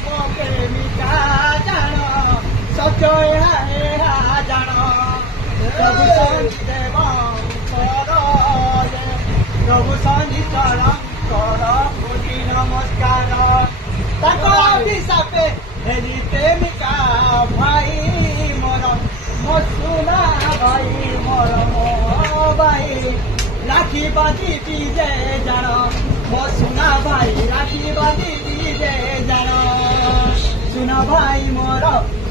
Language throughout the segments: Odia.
ମୋ ପ୍ରେମିକା ଜାଣ ସତ୍ୟ ଏହା ଜାଣ ପ୍ରଭୁ ଶନିଦେବଙ୍କର ପ୍ରଭୁ ଶନିଚରଙ୍କର କୋଟି ନମସ୍କାର ତାଙ୍କ ଅଭିଶାପେ ହେଲି ପ୍ରେମିକା ଭାଇ ମୋର ମୋ ସୁନା ଭାଇ ମୋର ମୋ ଭାଇ রাখি বাঁধি যে জান মো সুনা ভাই রাখি বাঁধি যে জান সুনা ভাই মোর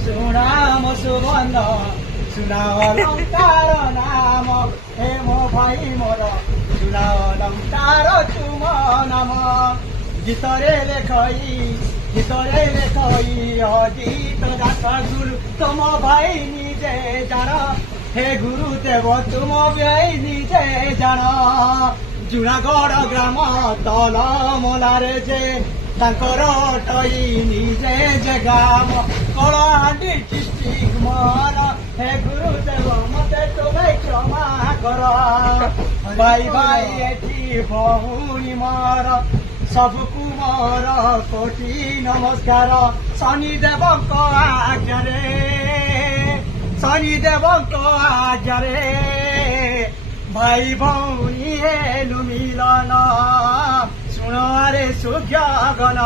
সুনা মো সুবর্ণ সুনা অলঙ্কার নাম হে মো ভাই মোর সুনা অলঙ্কার তুম নাম গীতরে লেখই অজিত দাস গুরু তোম ভাই নিজে জান হে গুরুদেব তুম ভাই নিজে জান জুনাগড় গ্রাম তল মোলারে যে ତାଙ୍କର ଟଇ ନିଜେ ଯେ ଗାମ କଳାହାଣ୍ଡି ଡିଷ୍ଟ୍ରିକ୍ଟ ମୋର ହେ ଗୁରୁଦେବ ମତେ ତୁମେ କ୍ଷମା କର ଭାଇ ଭାଇ ଏଠି ଭଉଣୀ ମୋର ସବୁକୁ ମୋର କୋଟି ନମସ୍କାର ଶନିଦେବଙ୍କ ଆଜ୍ଞାରେ ଭାଇ ଭଉଣୀ ହେଲୁ ମିଲନ ଶୁଣରେ ସୂର୍ଯ୍ୟଗଣ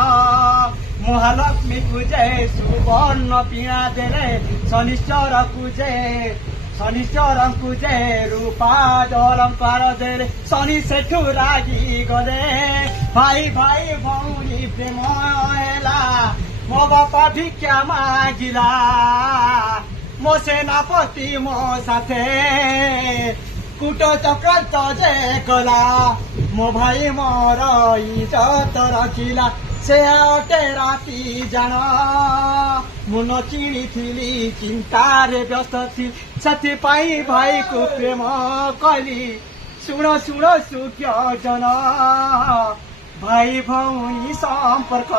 ମହାଲକ୍ଷ୍ମୀ ପୂଜେ ସୁବର୍ଣ୍ଣ ପିଣା ଦେଲେ ଶନିଶ୍ଚରଙ୍କୁ ଯେ ରୂପା ଅଳଙ୍କାର ଦେଲେ ଶନି ସେଠୁ ରାଗି ଗଲେ ଭାଇ ଭାଇ ଭଉଣୀ ପ୍ରେମ ହେଲା ମୋ ବାପା ଭିକ୍ଷା ମାଗିଲା ମୋ ସେନାପତି ମୋ ସାଥେ কুট চক্রান্ত যে কলা মো ভাই মোর ইজত রখিলা সে অটে রাতি জান মু ন চিনিথিলি চিন্তারে ব্যস্ত ଥିଲି ସେଥିପାଇଁ ଭାଇକୁ ପ୍ରେମ କଲି ଶୁଣ ଶୁଣ ସୁଖ୍ୟ ଜନ ଭାଇ ଭଉଣୀ ସମ୍ପର୍କ